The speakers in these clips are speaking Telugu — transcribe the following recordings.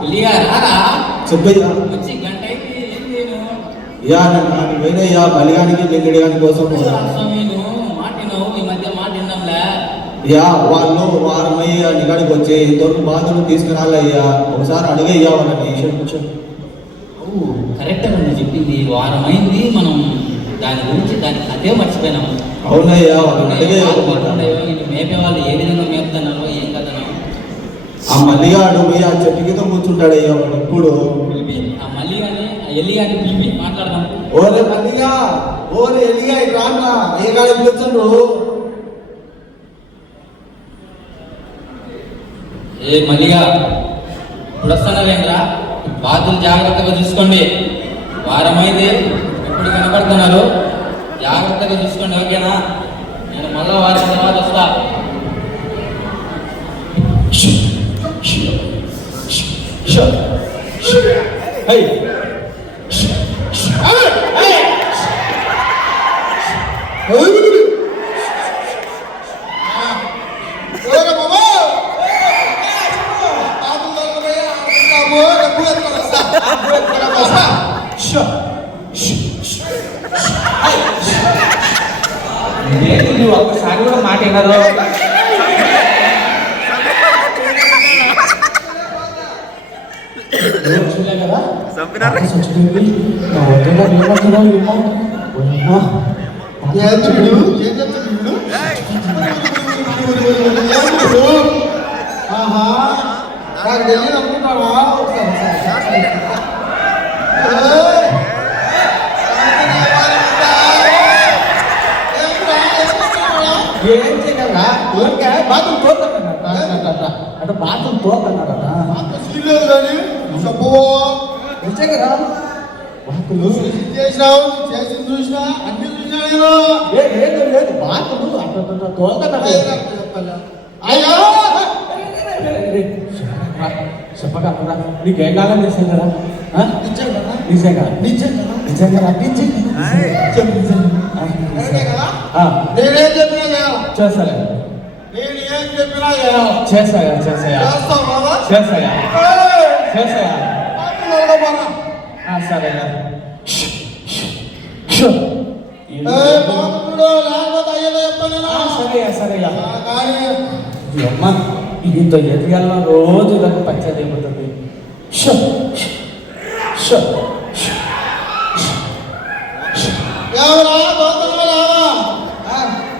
పులిగా రారా చెప్పయ్యా వచ్చి గంట అయింది ఏం నేను యా నన్ను వేనయ్యా బలిగానికి లింగడిగాని కోసం స్వామి నువ్వు మాటినావు ఈ మధ్య మాట విన్నాంలే యా వాళ్ళు వారమయ్య నిగాడికి వచ్చి ఇంతవరకు బాధలు తీసుకురాలయ్యా ఒకసారి అడిగయ్యా వాళ్ళని కరెక్ట్ అండి చెప్పింది వారమైంది మనం దాని గురించి అదే మర్చిపోయినాము అవునయ్యా వాళ్ళని అడిగే మేపే వాళ్ళు ఏ విధంగా మేపుతున్నారో ఏం కదనో ఆ మల్లిగాడు పోయి ఆ చెట్టు కింద కూర్చుంటాడయ్యా వాడు ఎప్పుడు ఆ మళ్ళీ కానీ ఎల్లిగాని పిలిపి మాట్లాడదాం ఓరే మల్లిగా ఓరే ఎల్లిగా ఇట్లా అయ్యగాడు కూర్చుండ్రు ఏ మల్లిగా ఇప్పుడు వస్తున్నారేంట్రా బాతులు జాగ్రత్తగా చూసుకోండి వారమైంది ఎప్పుడు కనపడుతున్నారు జాగ్రత్తగా చూసుకోండి ఓకేనా నేను మళ్ళా వారం తర్వాత వస్తా నువ్వు ఒక్కసారి కూడా మాట వినరు ఏం చేయగలరా ఊరికే బాత్రూమ్ తోకన్నారట అంటే బాత్రూమ్ తోకన్నారట నిజే కదా చూసినా అన్ని చూసినా లేదు లేదు బాత్రూమ్ అట్లా తోకన్నాడు చెప్పగలరా నీకేం కాలం చేశాను కదా నిజంగా నేనేం చెప్పినా చేస్తాయా నేను ఏం చెప్పినా చేస్తాయా సరేనా సరేగా అమ్మ ఇంత ఎదిగాల రోజు దానికి పంచాయతీ అయిపోతుంది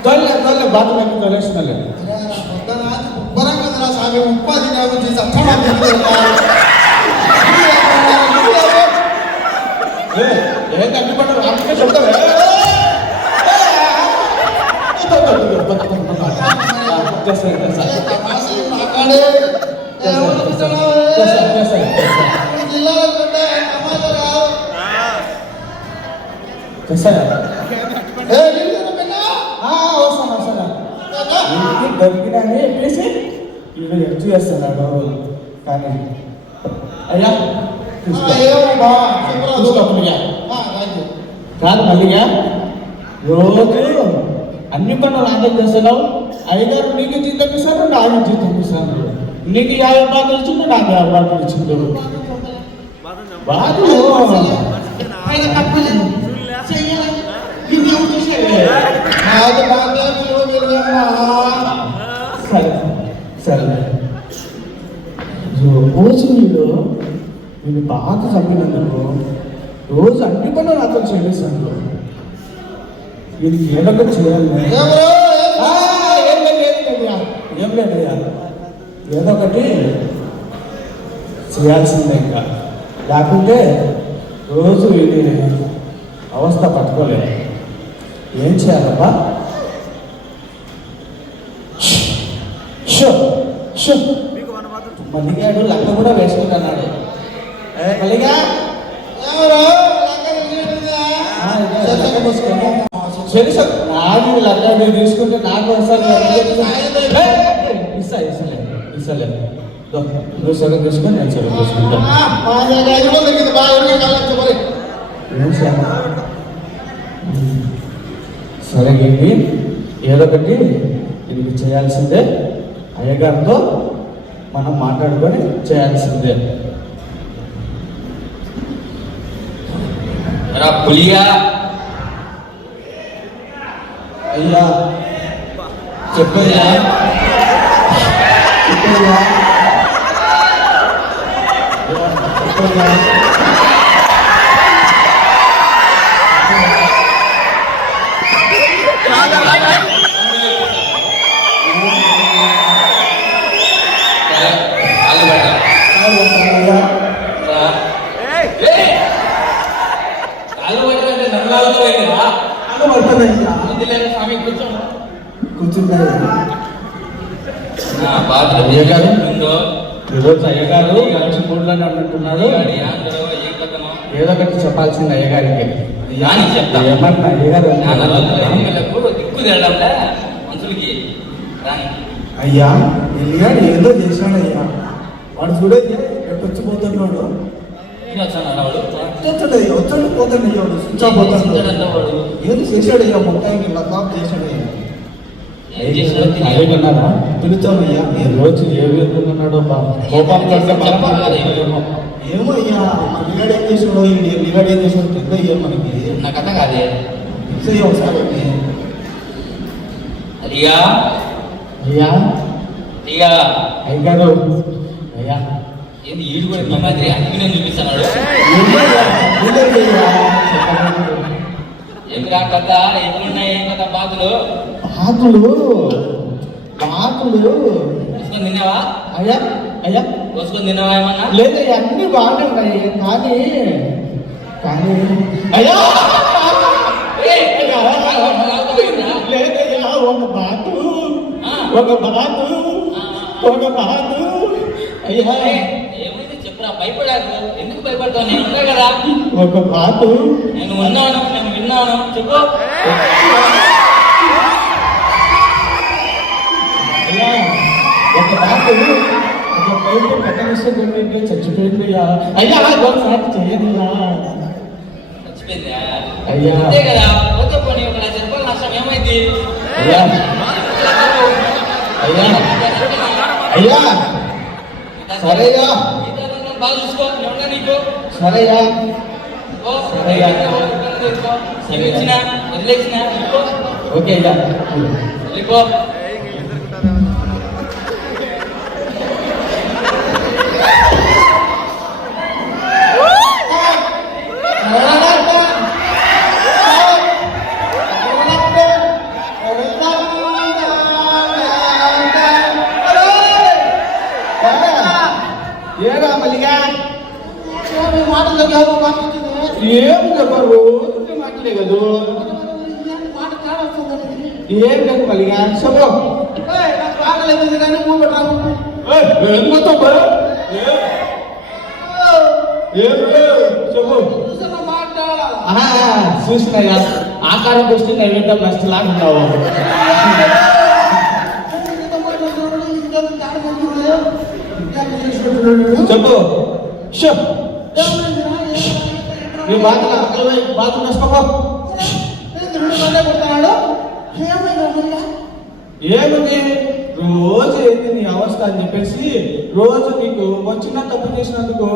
తొలే బాత్రూమ్ తొలేసినలే ఉపాధి ఏం అన్ని పడ్డారు అందుకే చెప్తావే దొరికినాని చెప్పేసి వీళ్ళు ఎత్తు చేస్తున్నాడు కానీ అయ్యా కాదు మల్లిగా రోజు అన్ని పనులు ఆదాయం చేస్తున్నావు అయ్యగారు నీకు జీతం ఇస్తాను నాకు జీతం ఇస్తాను నీకు 50 బాధలు ఇచ్చిండు నాకు 50 బాధలు ఇచ్చిండు బాధలు సరే రోజు నేను బాగా చంపినందుకు రోజు అన్ని పనులు నాతో చేస్తాను వీళ్ళకి ఏదో చేయాలి ఏం లేదయ్యా ఏదో ఒకటి చేయాల్సిందే ఇంకా లేకుంటే రోజు వీడి అవస్థ పట్టుకోలేదు ఏం చేయాలబ్బా మల్లిగాడు లక్క కూడా వేసుకుంటున్నాడు మల్లిగా తెలుసు నాకు లక్క తీసుకుంటే నాకు ఇస్తలే నువ్వు సగం తీసుకొని నేను సగం తీసుకుంటాను సరే ఏదో ఒకటి ఇది చేయాల్సిందే అయ్యగారితో మనం మాట్లాడుకొని చేయాల్సిందే. పులియా అయ్యా చెప్పయ్యా చెప్పయ్యా చెప్పయ్యా కాళ్ళు పడ్డా కాళ్ళు పడ్డాలంటే నల్లాలతో వెళ్ళిరా పడుతుందయ్యా వదిలేదు స్వామి కూర్చోండి. కూర్చుంటా నా బాధలు అయ్యగారు ఉందో ఈరోజు అయ్యగారు మంచి మూడ్లోనే ఉన్నట్టున్నారు. అందరూ ఏం కథనో ఏదో ఒకటి చెప్పాల్సింది అయ్యగారికి. అని చెప్తా ఏమన్నా అయ్యగారు జ్ఞానాలకు దిక్కు తేడంటే మనుషులకి రాని అయ్యా ఎల్లిగాడు ఏదో చేశాడయ్యా వాడు చూడైతే ఎట్టొచ్చిపోతున్నాడు వచ్చాను వాడు వచ్చాడు పోతాడు వాడు స్విచ్ ఆఫ్ పోతాడు వాడు ఏదో చేశాడయ్యా మొత్తానికి లతాఫ్ చేశాడయ్యా ఏం చేశాడో తెలియదు. అయ్యగన్నారా పిలుచామయ్యా ఈ రోజు ఏ విధంగా కోపం కంటే మనకు ఏమో అయ్యా ఎల్లిగాడు ఏం చేసాడో ఎల్లిగాడు ఏం చేసాడో పెద్ద అయ్యా మనకి నా కథ కాదే ఫిక్స్ అయ్యా ఒకసారి అదిగా అయ్యా అదిగా అయ్యగారు అయ్యా ఏంది ఈడు కూడా మీ మాదిరి అన్ని నేను చూపిస్తున్నాడు ఏమిరా కథ ఎట్లున్నాయి ఏం కథ బాధలు బాతులు కోసుకొని తిన్నావా అయ్యా అయ్యా కోసుకొని తిన్నావా ఏమన్నా లేదయ్యా అన్ని బాగానే ఉన్నాయి కానీ అయ్యా ఏయ్, లాగుతావేంట్రా? లేదయ్యా ఒక బాతు అయ్యా ఏమైంది చెప్పురా భయపడాకు ఎందుకు భయపడతావు నేను ఉన్నా కదా ఒక బాతు నేను ఉన్నాను నేను విన్నాను చెప్పు అయ్యా ఒక బాతు ఒక బయట కట్టనిస్తే కొట్టింటే చచ్చిపోయింది అయ్యా ఒకసారి చేయదురా చచ్చిపోయిందా అయ్యా. అంతే కదా పోతే పోనీ ఒక 1,00,000 రూపాయలు నష్టం ఏమైంది అయ్యా అయ్యా అయ్యా సరేయ్యా బాగా చూసుకో ఎవరా నీకు సరేయ్యా ఓ, సరేయ్యా. క్షమించిన వదిలేసిన వెళ్ళిపో. ఓకే అయ్యా వెళ్ళిపో ఏరా మల్లిగా మాటలు ఎవరు పంపించింది ఏం చెప్పరు మాటలే కదూ మాట కావస్తుంది ఏం లేదు మల్లిగా చెప్పు నాకు ఆకలి అవుతుంది కానీ మూడు రావు చూసిన మాట చూసినాయా ఆకారం చూస్తే నైవేద్యం నష్టలాగున్నావు చెప్పు షప్ నీ బాధలు ఆకలి బాధలు నష్టపో ఏముంది రోజు ఏంది నీ అవస్థ అని చెప్పేసి రోజు నీకు వచ్చిన తప్పు చేసినందుకు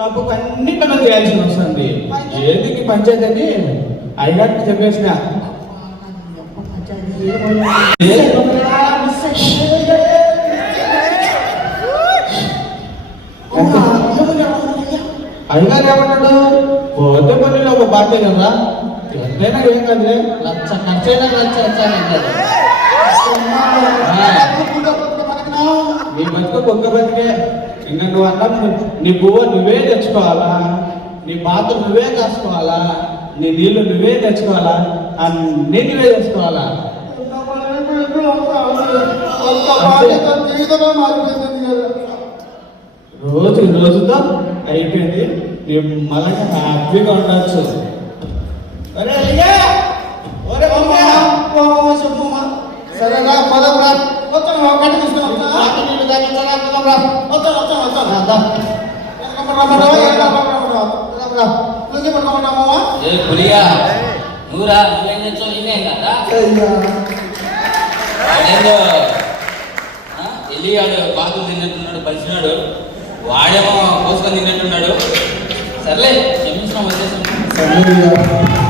తప్పుకు అన్ని పనులు చేయాల్సి వస్తుంది ఏదికి పంచాయతీ అని అయ్యగారికి చెప్పేసిన అయ్యగారు ఏమన్నాడు పోతే పనులు ఒక బాధ్యత కదా ఎంతైనా ఏం కాదు లక్ష ఖర్చైనా లక్ష అన్నాడు నీ బతుకు ఒక్క బతికే ఇంకా నువ్వు అన్నం నీ పువ్వు నువ్వే తెచ్చుకోవాలా నీ పాత్ర నువ్వే కాసుకోవాలా నీ నీళ్లు నువ్వే తెచ్చుకోవాలా అన్నీ నువ్వే తెచ్చుకోవాలా జీవితమే మారిపోయింది కదా రోజు రోజుతో అయిపోయింది నువ్వు మళ్ళీ హ్యాపీగా ఉండొచ్చు ఒరే అయ్యా ఒరే అమ్మా సరేనా పదం రా వస్తాను గడ్డి తీసుకుని పాత నీళ్ళు తాగించాలా పదం రా ఏ పులియా నువ్వురా నువ్వేం చేస్తావు ఇన్నేం కదా ఏందో ఎలియాడు బాతులు తిన్నట్టున్నాడు, బలిసినాడు, వాడేమో కోసుకొని తిన్నట్టున్నాడు. సర్లే క్షమించిన వచ్చేసాం. సరే